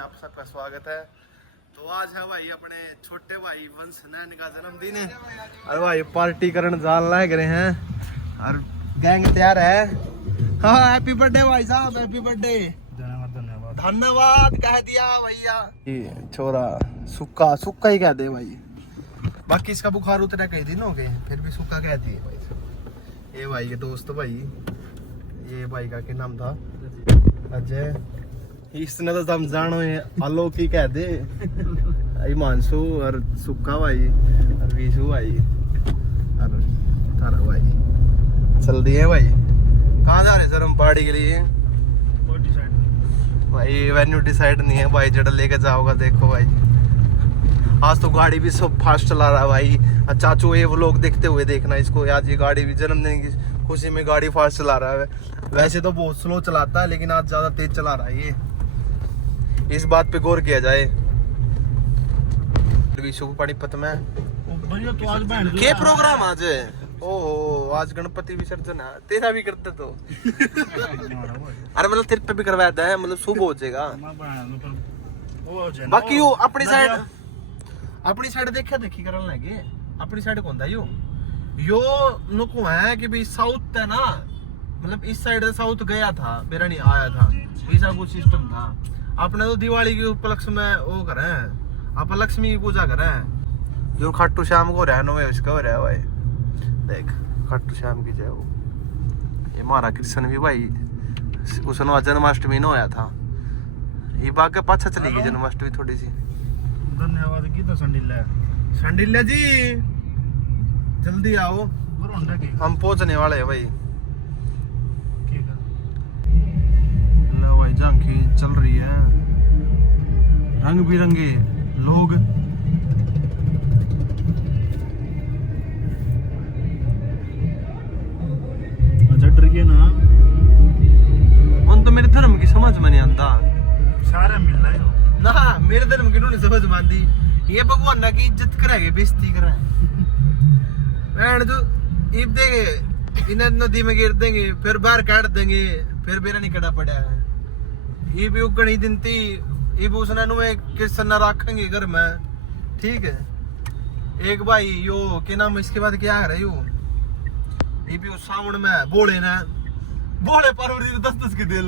में आप सबका स्वागत है। तो आज है भाई अपने छोटे भाई वंश नैन का जन्मदिन है और भाई पार्टी करने जान लग रहे हैं और गैंग तैयार है। हाँ हैप्पी बर्थडे भाई साहब, हैप्पी बर्थडे। धन्यवाद धन्यवाद कह दिया भैया। ये छोरा सुक्का सुक्का ही कह दे भाई, बाकी इसका बुखार उतरा कई दिन हो गए फिर भी सुक्का कहती है भाई। ये भाई के दोस्त भाई, ये भाई का क्या नाम था, अजय। इसने तो हम जानो है आलोक ही कह दे। हिमांशु और सुक्का भाई और विशु भाई और तारा भाई चल दिए भाई। कहाँ जा रहे सर हम पार्टी के लिए? भाई वेन्यू डिसाइड नहीं है भाई, जड़ा लेके जाओगा देखो भाई। आज तो गाड़ी भी सब फास्ट चला रहा है भाई। चाचू ये व्लॉग देखते हुए देखना इसको, आज ये गाड़ी भी जन्मदिन की खुशी में गाड़ी फास्ट चला रहा है। वैसे तो बहुत स्लो चलाता है लेकिन आज ज्यादा तेज चला रहा है ये, इस बात पे गौर किया जाए। विशु पानीपत में तो आज क्या प्रोग्राम आज है? ओह आज गणपति विसर्जन है, तेरा भी करते तो अरे मतलब तेरे पे भी करवाया है, मतलब शुभ हो जाएगा। बाकी यो अपनी साइड देखा देखी करने लगे। अपनी साइड कौन था यो नुको है कि भाई साउथ है ना, मतलब इस साइड साउथ गया था मेरा नहीं आया था, ऐसा कुछ सिस्टम था। अपने तो दिवाली के उपलक्ष्य में वो कर रहे हैं, आप लक्ष्मी की पूजा कर रहे हैं। जो खाटू श्याम को रहा है इसका हो रहा है भाई, देख खाटू श्याम की जय हो। ये हमारा कृष्ण भी भाई उस जन्माष्टमी में होया था, ये बाकी पाछा चली गई जन्माष्टमी थोड़ी सी। धन्यवाद की तो संडिल्ला जी जल्दी आओ, हम पहुंचने वाले हैं भाई। लो भाई झांकी चल रही है, रंग बिरंगे लोग। डरिए ना, उन तो मेरे धर्म की समझ में नहीं आता। सारे मिल रहे हो ना मेरे धर्म की नहीं समझ में आती। ये भगवान की इज्जत करेंगे बेइज्जती करें जो ईब देंगे इन्हें नदी में गिर देंगे, फिर बाहर काट देंगे, फिर मेरा नहीं कड़ा पड़ा है। ये भी उगनी दिन थी, ये भी उसने कृष्ण न रखेंगे घर में, ठीक है। एक भाई यो के नाम इसके बाद क्या है यो, ये भी सावन में बोले ना, बोले पार्वती 10-10 की दिल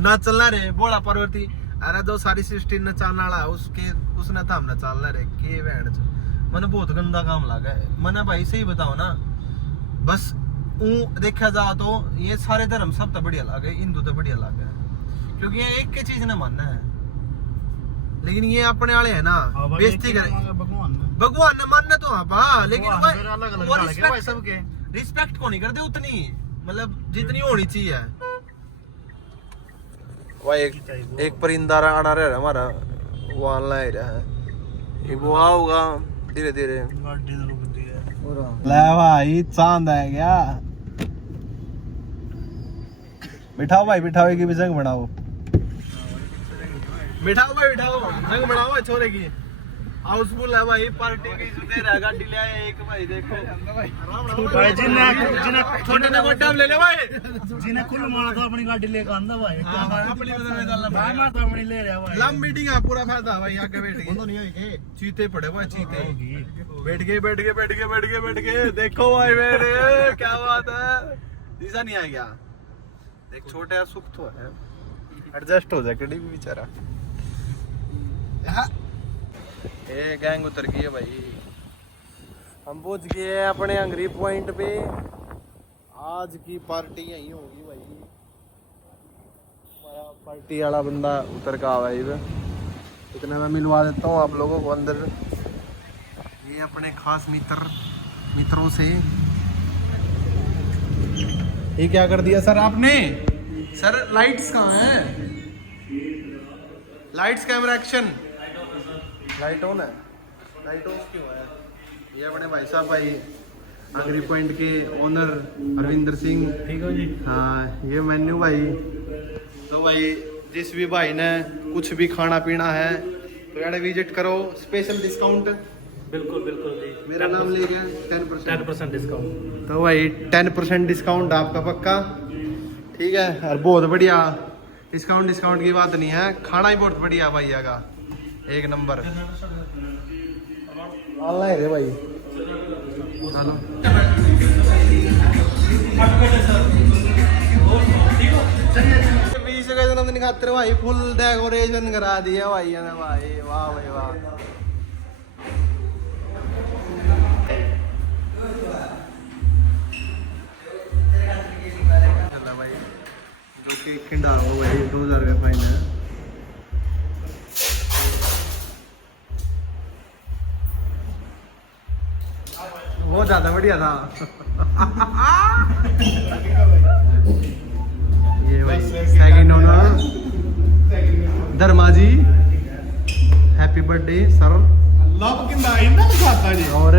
ना चलना रे बोला पार्वती। अरे जो सारी सृष्टि न चलने वाला उसने था हमने चलना रे के बैंड मैंने बहुत गंदा काम लगा है। मैंने भाई सही बताओ ना, बस देखा जाए तो ये सारे धर्म सब तो बढ़िया लगे, हिंदू तो बढ़िया लगे क्योंकि ये एक की चीज ने मानना है। लेकिन ये अपने वाले है ना बेइज्जती करें, भगवान ने मानना तो हाँ लेकिन सबके रिस्पेक्ट को नहीं करते उतनी, मतलब जितनी होनी चाहिए। वह एक परिंदा आना रहा हमारा, वो आना ही रहा है, वो आओगा धीरे धीरे। ले भाई चांद है क्या? बिठाओ भाई बिठाओ की भी जंग बनाओ, बिठाओ भाई बिठाओ जंग बनाओ छोरे की। हाउसफुल है भाई पार्टी की, दे रहा गाड़ी ले आए एक भाई देखो भाई जिन्हें छोटे ने कोई टाइम ले ले भाई, जिन्हें खुल मारा था अपनी गाड़ी लेकर आंदा भाई। हां भाई अपनी मदद में डालना भाई, मैं तो अपनी ले रहा भाई। लंबी मीटिंग है पूरा फायदा भाई, आगे बैठ गए तो नहीं है चीते पड़े भाई, चीते बैठ गए देखो भाई मेरे क्या बात है, ऐसा नहीं आ गया देख छोटे सुख तो है, एडजस्ट हो जाए कड़ी भी बेचारा। ये गैंग उतर गई है भाई, हम पहुंच गए हैं अपने अंगरी पॉइंट पे। आज की पार्टी यही होगी भाई, हमारा पार्टी वाला बंदा उतर का आवा इधर, इतने में मिलवा देता हूँ आप लोगों को अंदर। ये अपने खास मित्रों से। ये क्या कर दिया सर आपने? सर लाइट्स कहाँ हैं? Lights camera action, light on है, लाइट ऑफ क्यों है? ये अपने भाई साहब भाई अंगरी पॉइंट के ओनर अरविंदर सिंह, ठीक है जी। हाँ ये मेन्यू भाई। तो भाई जिस भी भाई ने कुछ भी खाना पीना है तो यार विजिट करो, स्पेशल डिस्काउंट। बिल्कुल बिल्कुल जी, मेरा नाम ले गया 10% डिस्काउंट। तो भाई 10% डिस्काउंट आपका पक्का, ठीक है। और बहुत बढ़िया डिस्काउंट की बात नहीं है, खाना ही बहुत बढ़िया भैया का, एक नंबर। ऑनलाइन है भाई, चलो 20 का जन्मदिन खातिर भाई फुल डेकोरेशन करा दिया भाई ने भाई, वाह भाई वाह। चला भाई जो केक खिंडा हो भाई 2000 का फाइन है। बहुत ज्यादा बढ़िया था। ये भाई सेकंड ओनर धर्मा जी, हैप्पी बर्थडे सर। लव किंदा इंदा खाता जी और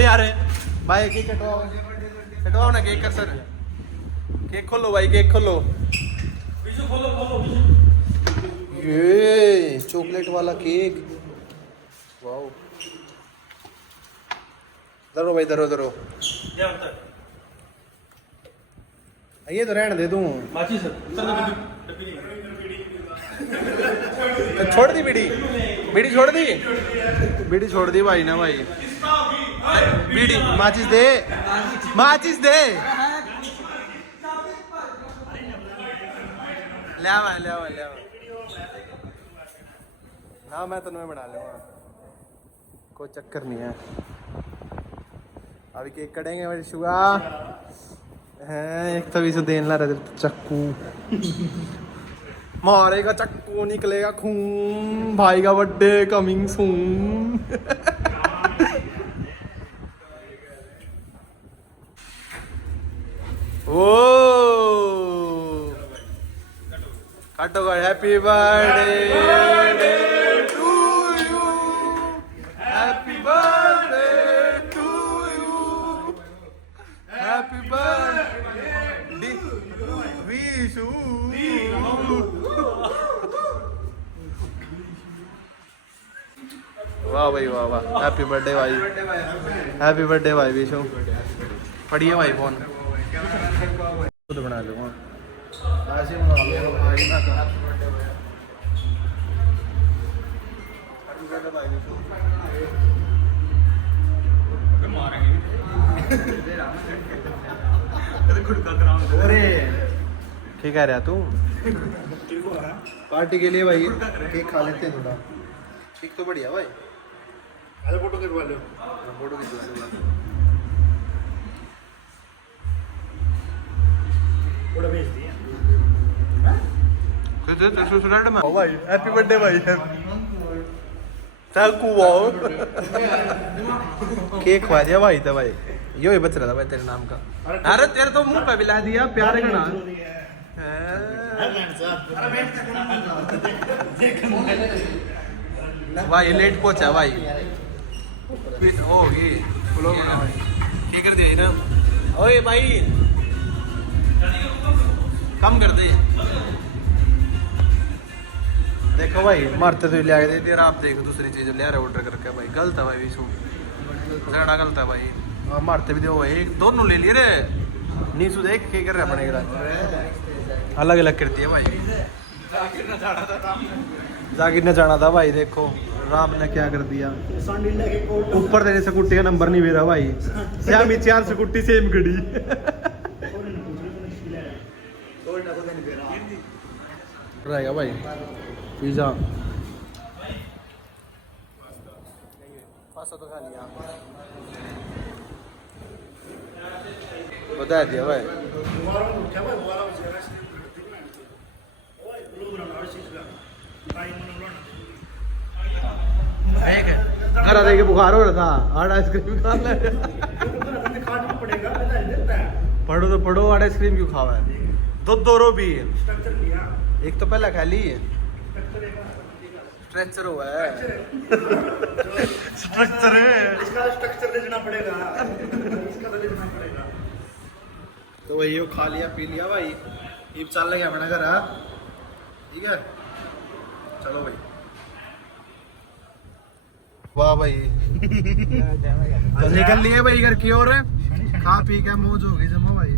यार भाई केक कटवाओ ना, केक कर सर, केक खोलो भाई, केक खोलो। ये चॉकलेट वाला केक, वाओ। धरो भाई, धरो धरो, ये तो रहने दे तू। छोड़ दी बीड़ी, बीड़ी छोड़ दी, बीड़ी छोड़ दी भाई ना भाई। बीड़ी माचिस दे, माचिस दे, ले आवा ले आवा ले आवा ना, मैं तो नहीं बना लूँगा, कोई चक्कर नहीं है। अभी केक कटेंगे मेरी शुगा है, एक तो भी से देन ला रहे चक्कू मारेगा, चक्कू निकलेगा खून, भाई का बर्थडे कमिंग सून। ओ काटो भाई, happy birthday to you, happy birthday to you, happy birthday Vishu. वाह भाई वाह वाह, हैप्पी बर्थडे भाई, हैप्पी बर्थडे भाई विशु। पढ़िए भाई फोन खुद बना लूँगा, ऐसे बना लो भाई ना का। हैप्पी बर्थडे भाई विशु। अरे ठीक है रहा तू, पार्टी के लिए भाई केक खा लेते हैं थोड़ा, केक तो बढ़िया भाई। अरे फोटो करवा लो, फोटो खिंचवा लो, फोटो भेज दिया भाई। हैप्पी बर्थडे भाई, चाकू वाओ। केक खवा दिया भाई था भाई, यो ही बच रहा था भाई तेरे नाम का। अरे तेरे तो मुंह पे मिला दिया प्यारे का नाम। भाई लेट पहुंचा भाई, होगी ठीक कर दिया ना। ओए भाई कम कर दे, देखो भाई मारते तो ले आए थे यार, आप देखो दूसरी चीज ले आ रहे ऑर्डर करके भाई, गलत है भाई विशु, ज्यादा गलत है भाई। मारते भी दो भाई, दोनों ले लिए रे। नीसू देख के कर रहा अपने अलग अलग करती है भाई। जाकिर ने जाना था भाई, देखो राम ने क्या कर दिया, ऊपर देने से कुट्टी का नंबर नहीं मेरा भाई, श्यामी 4 से कुट्टी सेम गड़ी। रहेगा भाई पिज्जा, पास्ता तो खा लिया, बता दिया भाई। घर आने के बुखार हो रहा था, हार्ड आइसक्रीम खा ले। पढ़ो तो पढ़ो, हार्ड आइसक्रीम क्यों खावा है? दो रो भी एक तो पहला खा ली, स्ट्रेचर हुआ है। स्ट्रक्चर है, इसका स्ट्रक्चर लेना पड़ेगा, इसका तो लेना पड़ेगा। तो वही वो खा लिया पी लिया भाई, ये चल गया अपने घर। ठीक है चलो भाई, वाह भाई। निकल लिए भाई घर की ओर, खा पी के मौज हो गई जमा भाई।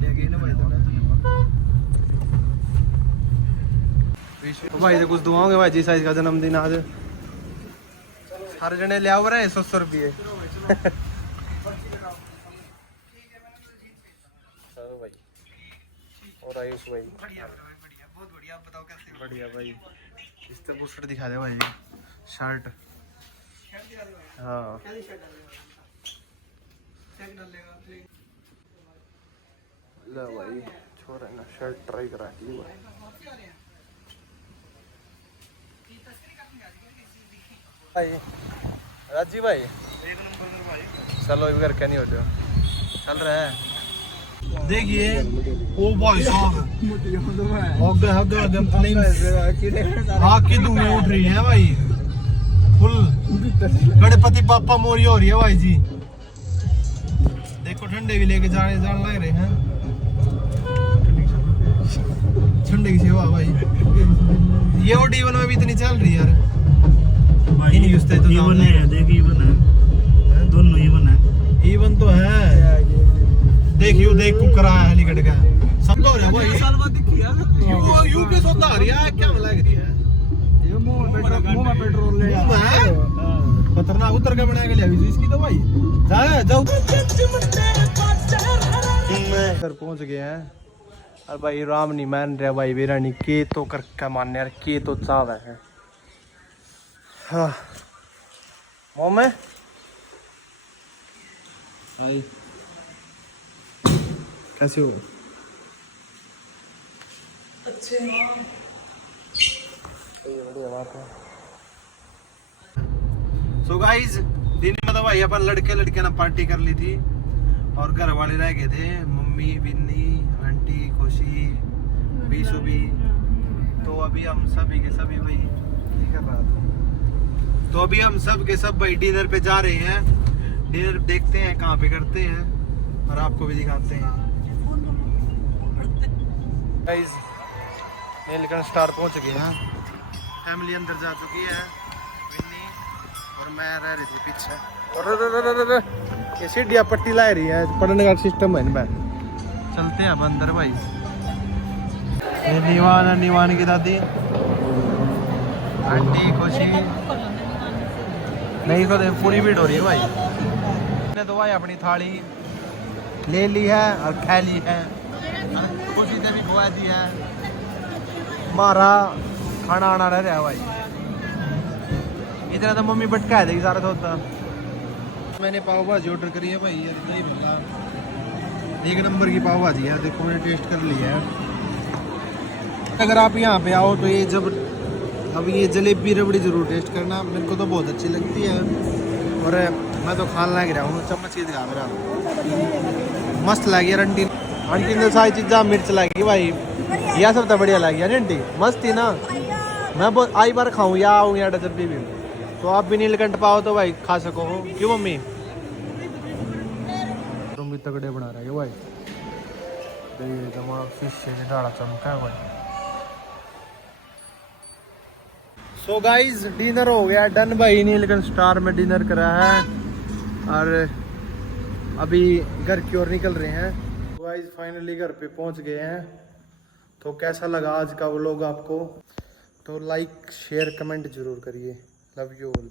बढ़िया गई ना भाई तो भाई से कुछ दुआओगे भाई जी साइज का जन्मदिन आज सारे जने ले आओ रहे 100 रुपये और आयुष भाई बढ़िया बहुत बढ़िया आप बताओ कैसे बढ़िया भाई इस तरह बुशर्ट दिखा दे भाई शर्ट हाँ ला भाई छोरा ना शर्ट ट्राई करा ली भाई राजी भाई एक नंबर भाई चलो इधर क्या नहीं हो जाओ चल रहा है देखिए ओ भाई साहब आग की धुएं उठ रही है भाई फुल गणपति पापा मोरी हो रही है भाई जी देखो ठंडे भी लेके जाने लग रहे हैं ठंडे की सेवा भाई ये और D1 में भी इतनी चल रही है यार भाई नहीं यूज़ तो E1 है देख E1 है दोनों E1 है E1 तो है देख यू देख कुकर आया हेलीकॉप्टर का सब तो हो रहा है भाई साल बाद दिखी यार यू के सोता आ रही है क्या लग रही है ये मुंह में पेट्रोल ले खतरनाक उतर के बनाया गया अभी इसकी तो भाई जाओ घर पहुंच गए हैं और भाई राम नहीं मान रहा भाई वीरानी के तो कर मानने यार के तो चाव है हाँ मोम है कैसे हो अच्छे सो गाइस दिन में तो भाई अपन लड़के ना पार्टी कर ली थी और घर वाले रह गए थे मम्मी बिन्नी आंटी खुशी बीसो भी तो अभी हम सभी के सभी भाई कर रहा था तो अभी हम सब के सब भाई डिनर पे जा रहे हैं डिनर देखते हैं कहाँ पे करते हैं और आपको भी दिखाते हैं गाइस नीलकंठ स्टार पहुंच गए हैं फैमिली अंदर जा चुकी है विन्नी और मैं रह रही थी पीछे और ये सीढ़ियाँ पट्टी ला रही है पढ़ने का सिस्टम है इनमें चलते हैं अब अंदर भाई ये निवान की दादी आंटी खुशी नहीं तो पूरी भीड़ हो रही है भाई ने तो भाई अपनी थाली ले ली है और खा ली है खुशी ने भी खुआ दी है हमारा खाना आना रह रहा है भाई इतना तो मम्मी भटका देगी सारा तो होता मैंने पाव भाजी ऑर्डर करी है भाई यार दही भल्ला एक नंबर की पाव भाजी है देखो मैंने टेस्ट कर लिया है अगर आप यहाँ पे आओ तो ये जब अब ये जलेबी रबड़ी जरूर टेस्ट करना मेरे को तो बहुत अच्छी लगती है और मैं तो खान लग रहा हूँ चम्मच की दिखा मेरा मस्त लगी यार आंटी ने सारी चीज़ा मिर्च लगी भाई यह सब तो बढ़िया लगी यार आंटी मस्त थी ना मैं बहुत आई बार खाऊँ या आऊँ यार जब भी तो आप भी नीलकंठ पाओ तो भाई खा सको हो क्यों मम्मी तुम भी तगड़े बना रहे हो भाई फिश से डाला चमका है भाई सो गाइस डिनर हो गया डन भाई नीलकंठ स्टार में डिनर करा है और अभी घर की ओर निकल रहे हैं गाइस फाइनली घर पे पहुंच गए हैं तो कैसा लगा आज का व्लॉग आपको तो लाइक शेयर कमेंट जरूर करिए लव यू ऑल